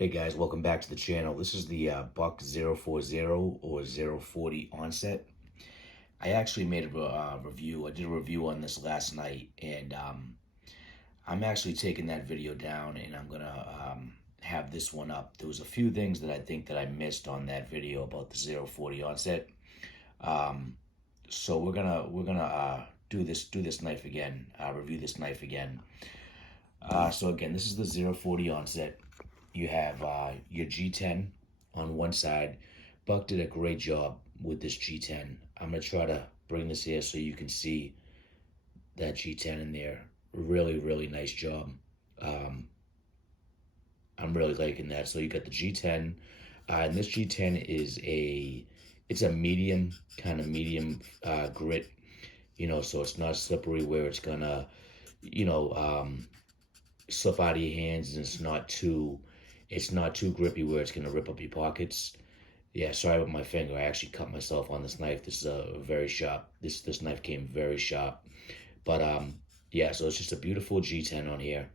Hey guys, welcome back to the channel. This is the Buck 040 or 040 Onset. I actually made a review. I did a review on this last night, and I'm actually taking that video down, and I'm gonna have this one up. There was a few things that I think that I missed on that video about the 040 Onset. So we're gonna do this knife again. Review this knife again. So again, this is the 040 Onset. You have your G10 on one side. Buck did a great job with this G10. I'm going to try to bring this here so you can see that G10 in there. Really, really nice job. I'm really liking that. So you got the G10. And this G10 is it's a medium, kind of medium grit. So it's not slippery where it's going to, slip out of your hands, and it's not too grippy where it's gonna rip up your pockets. Yeah, sorry about my finger. I actually cut myself on this knife. This is a very sharp. This knife came very sharp. But yeah, so it's just a beautiful G10 on here.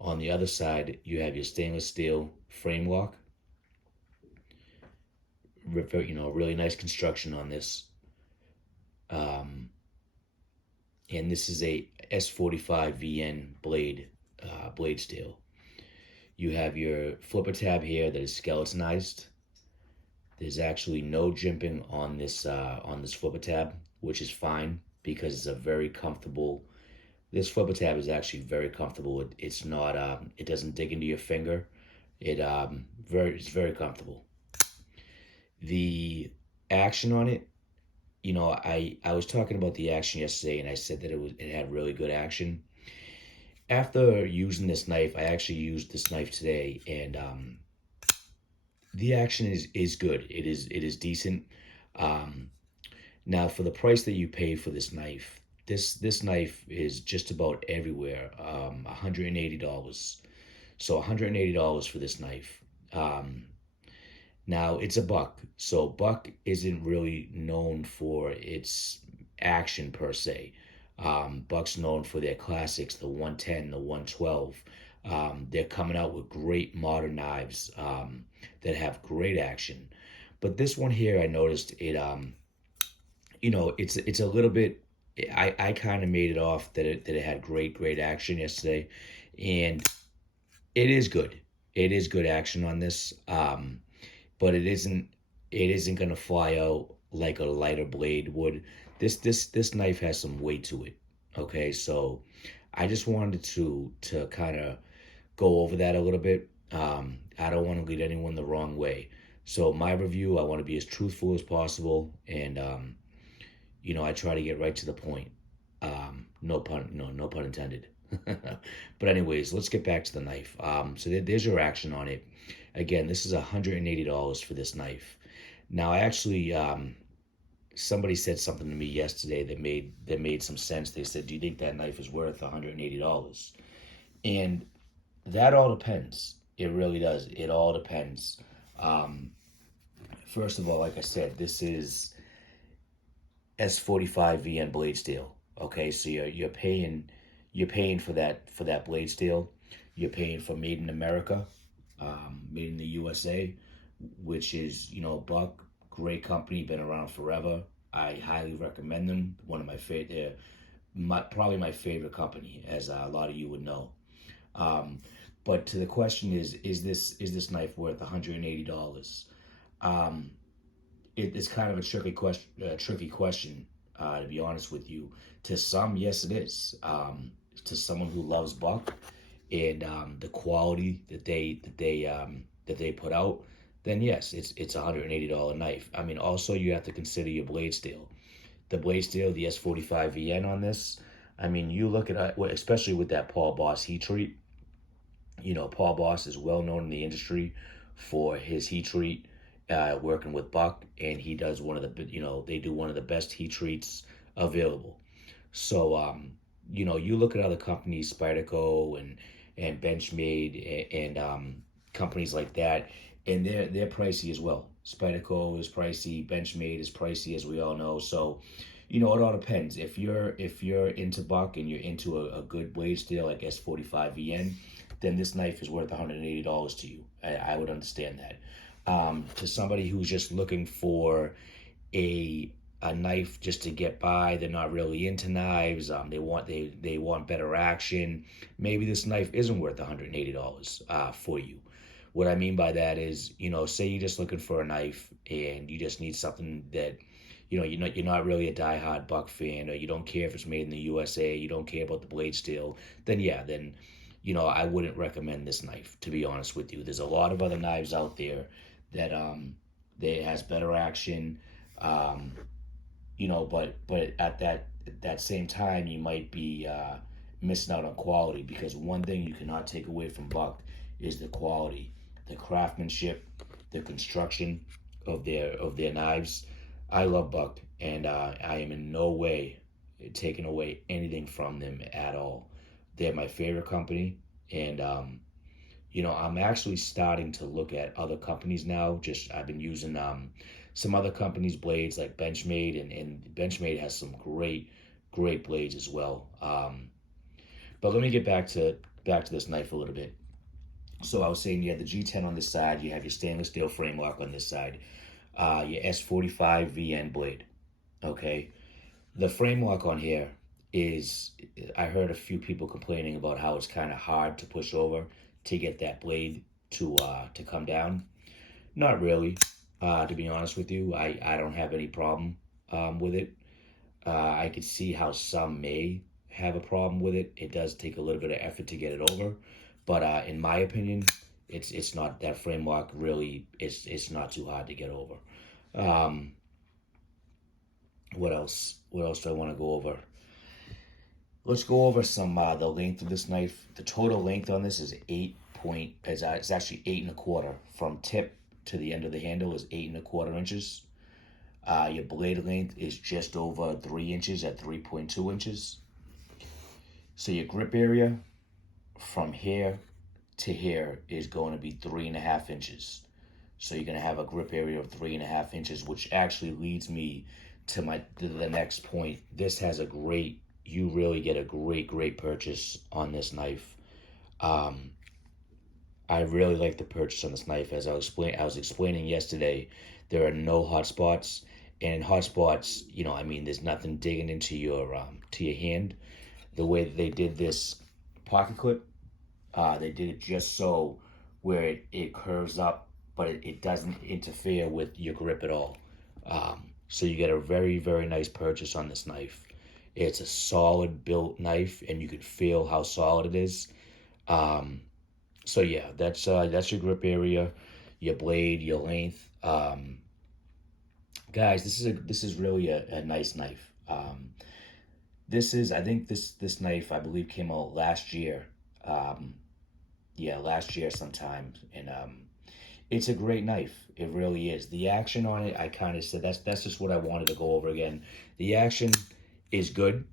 On the other side, you have your stainless steel frame lock. Really nice construction on this. And this is a S45VN blade steel. You have your flipper tab here that is skeletonized. There's actually no jimping on this flipper tab, which is fine because it's a very comfortable. This flipper tab is actually very comfortable. It's not it doesn't dig into your finger. It's very comfortable. The action on it, I was talking about the action yesterday, and I said that it had really good action. After using this knife, I actually used this knife today, and the action is good. It is decent. Now, for the price that you pay for this knife, this knife is just about everywhere. $180. So $180 for this knife. Now it's a Buck, so Buck isn't really known for its action per se. Buck's known for their classics, the 110, the 112. They're coming out with great modern knives that have great action. But this one here, I noticed it. It's a little bit. I kind of made it off that it had great action yesterday, and it is good. It is good action on this, but it isn't gonna fly out like a lighter blade would. This knife has some weight to it. Okay, so I just wanted to kind of go over that a little bit. I don't want to lead anyone the wrong way. So my review, I want to be as truthful as possible, and I try to get right to the point. No pun intended. But anyways, let's get back to the knife. So there's your action on it. Again, this is $180 for this knife. Now, I actually somebody said something to me yesterday that made some sense. They said, "Do you think that knife is worth $180?" And that all depends. It really does. It all depends. First of all, like I said, this is S45VN blade steel. Okay, so you're paying for that blade steel. You're paying for made in America, made in the USA, which is Buck. Great company, been around forever. I highly recommend them. One of my favorite, probably my favorite company, as a lot of you would know. But to the question is this knife worth $180? It's kind of a tricky question, to be honest with you. To some, yes, it is. To someone who loves Buck and the quality that they put out, then yes, it's a $180 knife. I mean, also you have to consider your blade steel. The blade steel, the S45VN on this, I mean, you look at, especially with that Paul Boss heat treat. Paul Boss is well known in the industry for his heat treat, working with Buck, and he does they do one of the best heat treats available. So, you look at other companies, Spyderco and Benchmade and companies like that, and they're pricey as well. Spyderco is pricey, Benchmade is pricey, as we all know. So, it all depends. If you're into Buck and you're into a good blade steel like S45VN, then this knife is worth $180 to you. I would understand that. To somebody who's just looking for a knife just to get by, they're not really into knives. They want better action. Maybe this knife isn't worth $180 for you. What I mean by that is, say you're just looking for a knife and you just need something that, you're not really a diehard buck fan, or you don't care if it's made in the USA, you don't care about the blade steel, then yeah, then I wouldn't recommend this knife, to be honest with you. There's a lot of other knives out there that that has better action, but at that same time, you might be missing out on quality, because one thing you cannot take away from Buck is the quality, the craftsmanship, the construction of their knives. I love Buck, and I am in no way taking away anything from them at all. They're my favorite company, and I'm actually starting to look at other companies now. I've been using some other companies' blades like Benchmade, and Benchmade has some great blades as well. But let me get back to this knife a little bit. So I was saying you have the G10 on this side, you have your stainless steel frame lock on this side, your S45VN blade. Okay, the frame lock on here is, I heard a few people complaining about how it's kind of hard to push over to get that blade to come down. Not really, to be honest with you. I don't have any problem with it. I could see how some may have a problem with it. It does take a little bit of effort to get it over, but in my opinion, it's not, that frame lock really, it's not too hard to get over. What else do I want to go over? Let's go over some the length of this knife. The total length on this is it's actually 8 1/4 from tip to the end of the handle is 8 1/4 inches. Your blade length is just over 3 inches at 3.2 inches. So your grip area from here to here is going to be 3.5 inches. So you're going to have a grip area of 3.5 inches, which actually leads me to the next point. This has you really get a great purchase on this knife. I really like the purchase on this knife. As I was explaining yesterday, there are no hot spots, and in hot spots, there's nothing digging into your hand. The way that they did this pocket clip, they did it just so where it curves up, but it doesn't interfere with your grip at all. So you get a very nice purchase on this knife. It's a solid built knife, and you can feel how solid it is. So yeah, that's your grip area, your blade, your length. Guys, this is really a nice knife. I think this knife, I believe, came out last year. Last year sometime, and it's a great knife. It really is. The action on it, I kind of said that's just what I wanted to go over again. The action is good.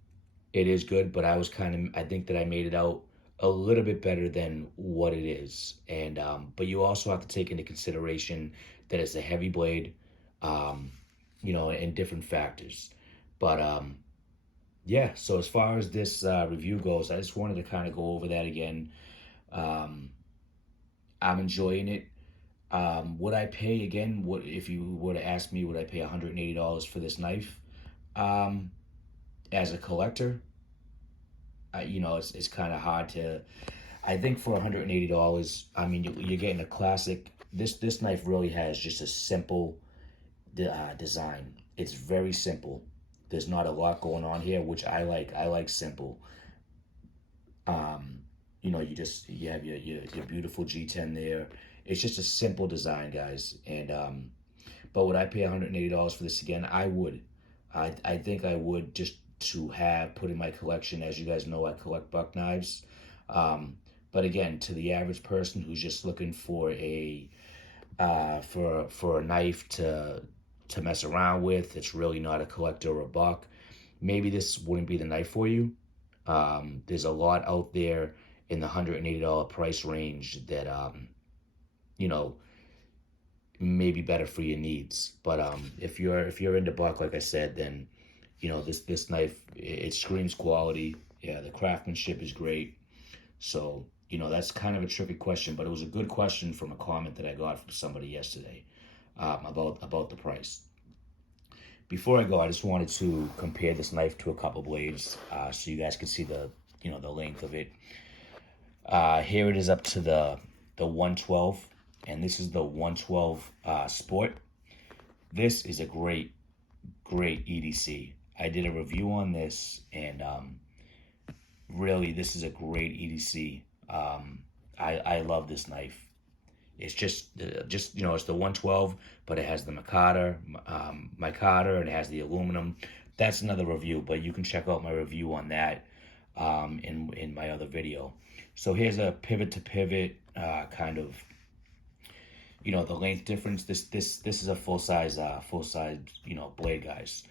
It is good, but I think that I made it out a little bit better than what it is. And but you also have to take into consideration that it's a heavy blade, and different factors. But yeah, so as far as this review goes, I just wanted to kind of go over that again. I'm enjoying it. Would I pay again? What if you were to ask me, would I pay $180 for this knife? As a collector, it's kind of hard to. I think for $180, you're getting a classic. This knife really has just a simple design. It's very simple. There's not a lot going on here, which I like. I like simple. You have your beautiful G10 there. It's just a simple design, guys. And but would I pay $180 for this again? I would. I think I would, just to have put in my collection. As you guys know, I collect buck knives. But again, to the average person who's just looking for a knife to mess around with, it's really not a collector or a buck, maybe this wouldn't be the knife for you. There's a lot out there in the $180 price range that may be better for your needs. But if you're into buck, like I said, then this knife, it screams quality. Yeah, the craftsmanship is great. So that's kind of a tricky question, but it was a good question from a comment that I got from somebody yesterday about the price. Before I go, I just wanted to compare this knife to a couple blades so you guys can see the length of it. Here it is up to the 112, and this is the 112 Sport. This is a great EDC. I did a review on this, and really, this is a great EDC. I love this knife. It's just it's the 112, but it has the micarta, and it has the aluminum. That's another review, but you can check out my review on that in my other video. So here's a pivot to pivot kind of, the length difference. This is a full size blade, guys.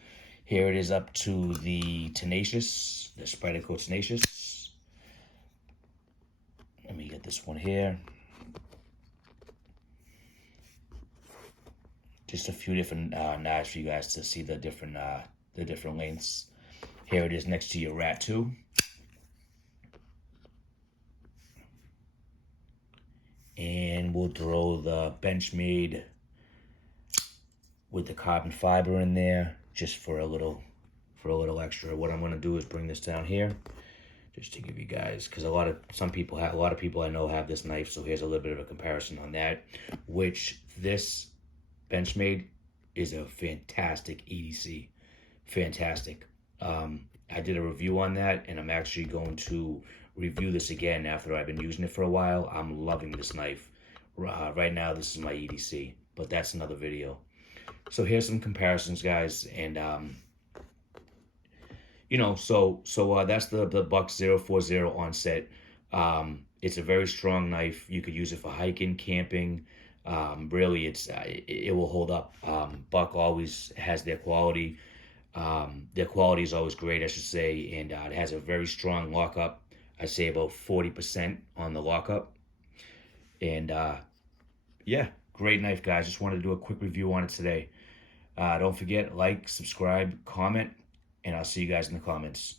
Here it is up to the Tenacious, the Spyderco Tenacious. Let me get this one here. Just a few different knives for you guys to see the different lengths. Here it is next to your Rat 2. And we'll throw the Benchmade with the carbon fiber in there just for a little extra. What I'm going to do is bring this down here just to give you guys, because a lot of people I know have this knife, so here's a little bit of a comparison on that, which this Benchmade is a fantastic EDC. Fantastic. I did a review on that, and I'm actually going to review this again after I've been using it for a while. I'm loving this knife. Right now, this is my EDC, but that's another video. So here's some comparisons, guys, and that's the Buck 040 Onset. It's a very strong knife. You could use it for hiking, camping. Really, it will hold up. Buck always has their quality. Their quality is always great, I should say, and it has a very strong lockup. I say about 40% on the lockup. And yeah, great knife, guys. Just wanted to do a quick review on it today. Don't forget, like, subscribe, comment, and I'll see you guys in the comments.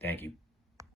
Thank you.